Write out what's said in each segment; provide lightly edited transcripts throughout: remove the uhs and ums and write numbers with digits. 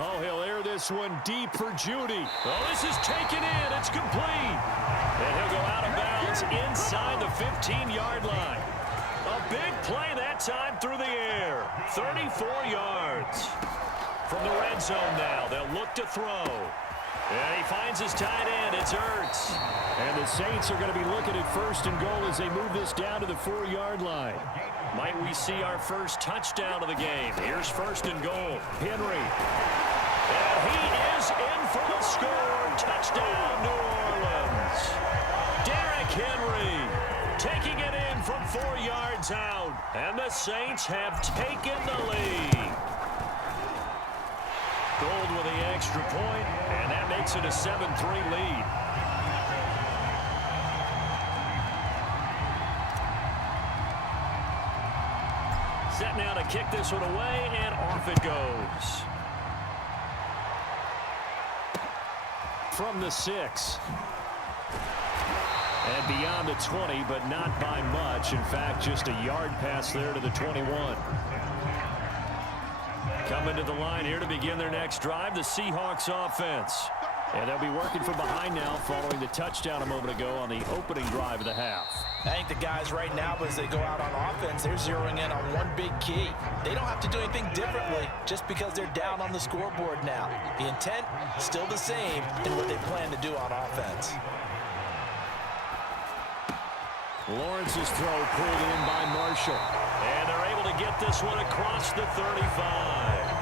Oh, he'll air this one deep for Judy. Oh, this is taken in. It's complete. And he'll go out of bounds inside the 15-yard line. A big play that time through the air. 34 yards. From the red zone now, they'll look to throw. And he finds his tight end. It's Ertz. And the Saints are going to be looking at first and goal as they move this down to the 4-yard line. Might we see our first touchdown of the game? Here's first and goal. Henry. And he is in for the score. Touchdown, New Orleans. Derrick Henry taking it in from 4 yards out. And the Saints have taken the lead. Gold with the extra point, and that makes it a 7-3 lead. Set now to kick this one away, and off it goes. From the 6. And beyond the 20, but not by much. In fact, just a yard pass there to the 21. Coming to the line here to begin their next drive, the Seahawks offense. And they'll be working from behind now following the touchdown a moment ago on the opening drive of the half. I think the guys right now, as they go out on offense, they're zeroing in on one big key. They don't have to do anything differently just because they're down on the scoreboard now. The intent is still the same in what they plan to do on offense. Lawrence's throw pulled in by Marshall. And they're able to get this one across the 35.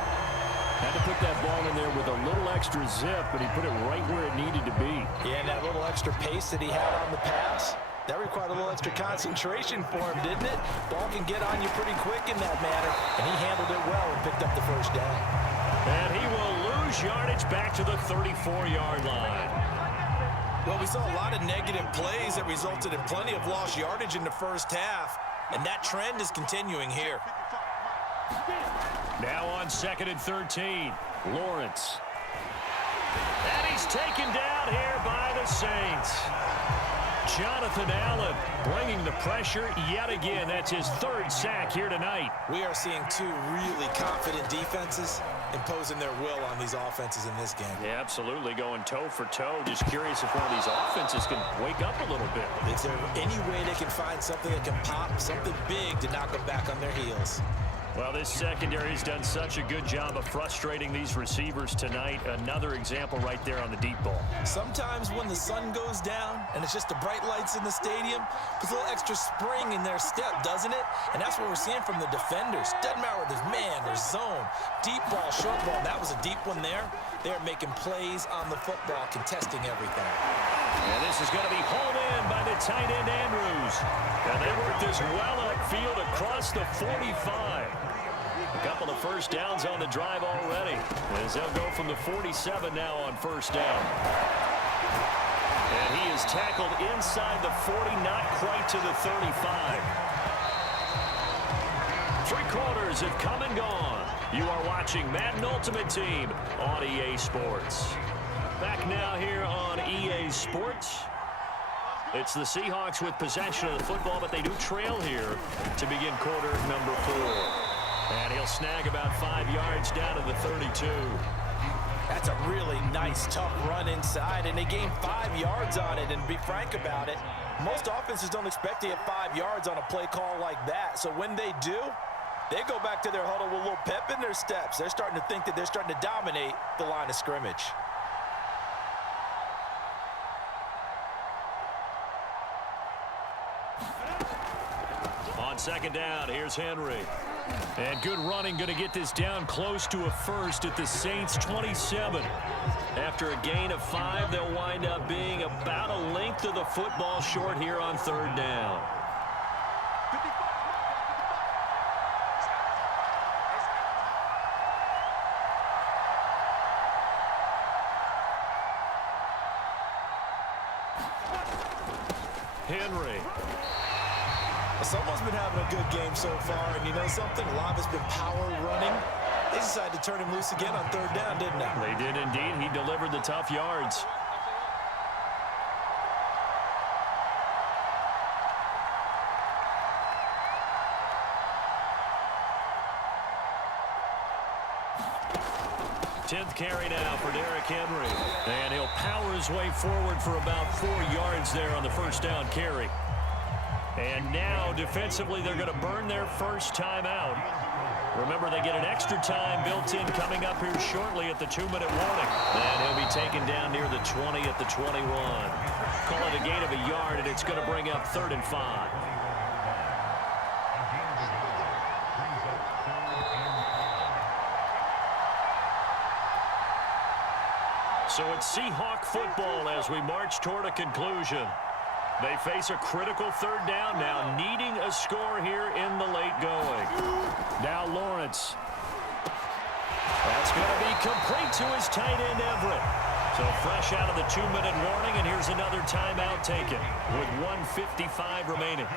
Had to put that ball in there with a little extra zip, but he put it right where it needed to be. Yeah, and that little extra pace that he had on the pass, that required a little extra concentration for him, didn't it? Ball can get on you pretty quick in that manner, and he handled it well and picked up the first down. And he will lose yardage back to the 34-yard line. Well, we saw a lot of negative plays that resulted in plenty of lost yardage in the first half, and that trend is continuing here. Now on 2nd and 13, Lawrence. And he's taken down here by the Saints. Jonathan Allen bringing the pressure yet again. That's his 3rd sack here tonight. We are seeing two really confident defenses imposing their will on these offenses in this game. Yeah, absolutely, going toe for toe. Just curious if one of these offenses can wake up a little bit. Is there any way they can find something that can pop, something big to knock them back on their heels? Well, this secondary has done such a good job of frustrating these receivers tonight. Another example right there on the deep ball. Sometimes when the sun goes down and it's just the bright lights in the stadium, there's a little extra spring in their step, doesn't it? And that's what we're seeing from the defenders. Doesn't matter whether there's man or zone, deep ball, short ball. That was a deep one there. They're making plays on the football, contesting everything. And this is going to be hauled in by the tight end, Andrews. And they work this well upfield across the 45. A couple of first downs on the drive already, as they'll go from the 47 now on first down. And he is tackled inside the 40, not quite to the 35. 3 quarters have come and gone. You are watching Madden Ultimate Team on EA Sports. Back now here on EA Sports. It's the Seahawks with possession of the football, but they do trail here to begin quarter number 4. And he'll snag about 5 yards down to the 32. That's a really nice, tough run inside, and they gained 5 yards on it. And to be frank about it, most offenses don't expect to get 5 yards on a play call like that. So when they do, they go back to their huddle with a little pep in their steps. They're starting to think that they're starting to dominate the line of scrimmage. On 2nd down, here's Henry. And good running, going to get this down close to a first at the Saints' 27. After a gain of 5, they'll wind up being about a length of the football short here on 3rd down. Henry. Someone's been having a good game so far, and you know something? A lot of it's been power running. They decided to turn him loose again on 3rd down, didn't they? They did indeed. He delivered the tough yards. 10th carry now for Derrick Henry. And he'll power his way forward for about 4 yards there on the first down carry. And now, defensively, they're going to burn their first timeout. Remember, they get an extra time built in coming up here shortly at the 2-minute warning. And he'll be taken down near the 20 at the 21. Call it a gain of a yard, and it's going to bring up 3rd and 5. So it's Seahawk football as we march toward a conclusion. They face a critical 3rd down now, needing a score here in the late going. Now Lawrence. That's going to be complete to his tight end, Everett. So fresh out of the 2-minute warning, and here's another timeout taken with 1:55 remaining.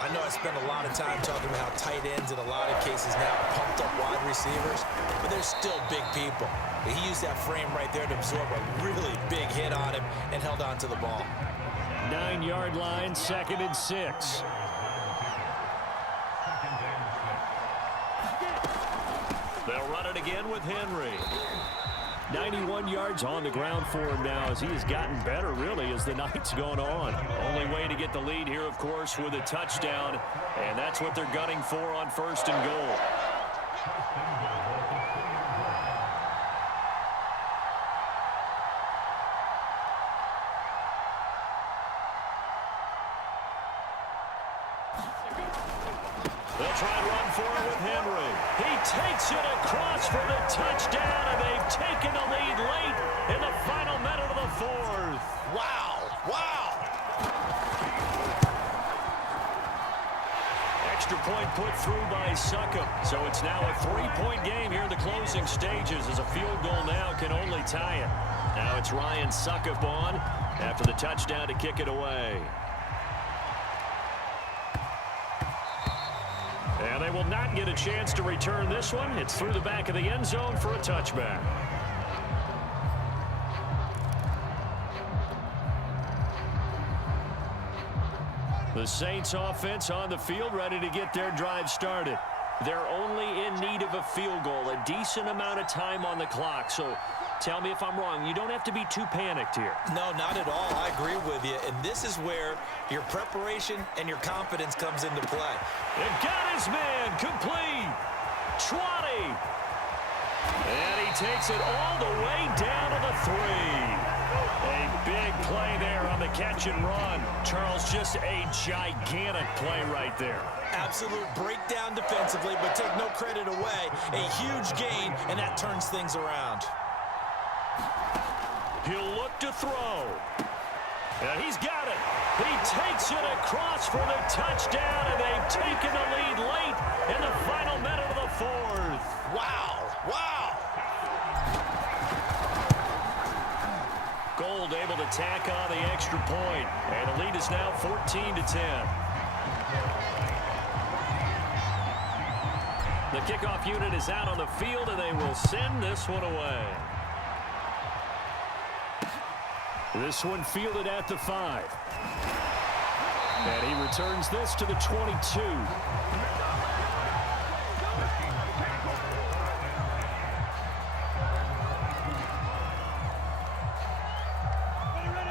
I know I spend a lot of time talking about how tight ends in a lot of cases now pumped up wide receivers, but they're still big people. He used that frame right there to absorb a really big hit on him and held on to the ball. 9-yard line, 2nd and 6. They'll run it again with Henry. 91 yards on the ground for him now as he has gotten better, really, as the night's gone on. Only way to get the lead here, of course, with a touchdown, and that's what they're gunning for on 1st and goal. They'll try and run for it with Henry. He takes it across for the touchdown, and they've taken the lead late in the final minute of the 4th. Wow! Wow! Extra point put through by Succop. So it's now a 3-point game here in the closing stages as a field goal now can only tie it. Now it's Ryan Succop on after the touchdown to kick it away. And they will not get a chance to return this one. It's through the back of the end zone for a touchback. The Saints offense on the field, ready to get their drive started. They're only in need of a field goal, a decent amount of time on the clock. So tell me if I'm wrong. You don't have to be too panicked here. No, not at all. I agree with you. And this is where your preparation and your confidence comes into play. And got his man complete. 20. And he takes it all the way down to the 3. A big play there on the catch and run. Charles, just a gigantic play right there. Absolute breakdown defensively, but take no credit away. A huge gain, and that turns things around. He'll look to throw. And he's got it. He takes it across for the touchdown, and they've taken the lead late in the final minute of the 4th. Wow. Wow. Gold able to tack on the extra point, and the lead is now 14-10. The kickoff unit is out on the field, and they will send this one away. This one fielded at the 5. And he returns this to the 22.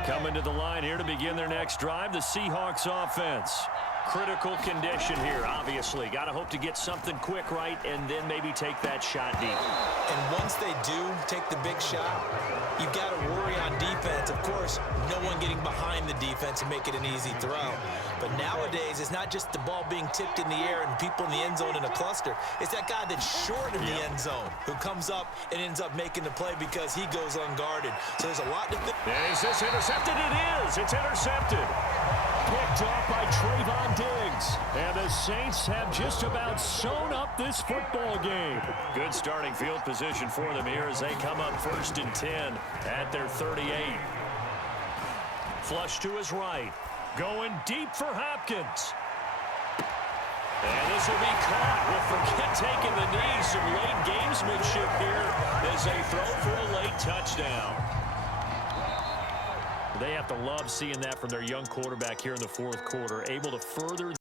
Coming to the line here to begin their next drive, the Seahawks offense. Critical condition here, obviously. Got to hope to get something quick right and then maybe take that shot deep. And once they do take the big shot, you've got to worry on defense. Of course, no one getting behind the defense and make it an easy throw. But nowadays, it's not just the ball being tipped in the air and people in the end zone in a cluster. It's that guy that's short of the end zone who comes up and ends up making the play because he goes unguarded. So there's a lot to think. Is this intercepted? It is. It's intercepted. Picked off by Trayvon Diggs. And the Saints have just about sewn up this football game. Good starting field position for them here as they come up 1st and 10 at their 38. Flush to his right. Going deep for Hopkins. And this will be caught. We'll forget taking the knee. Some late gamesmanship here as they throw for a late touchdown. They have to love seeing that from their young quarterback here in the 4th quarter, able to further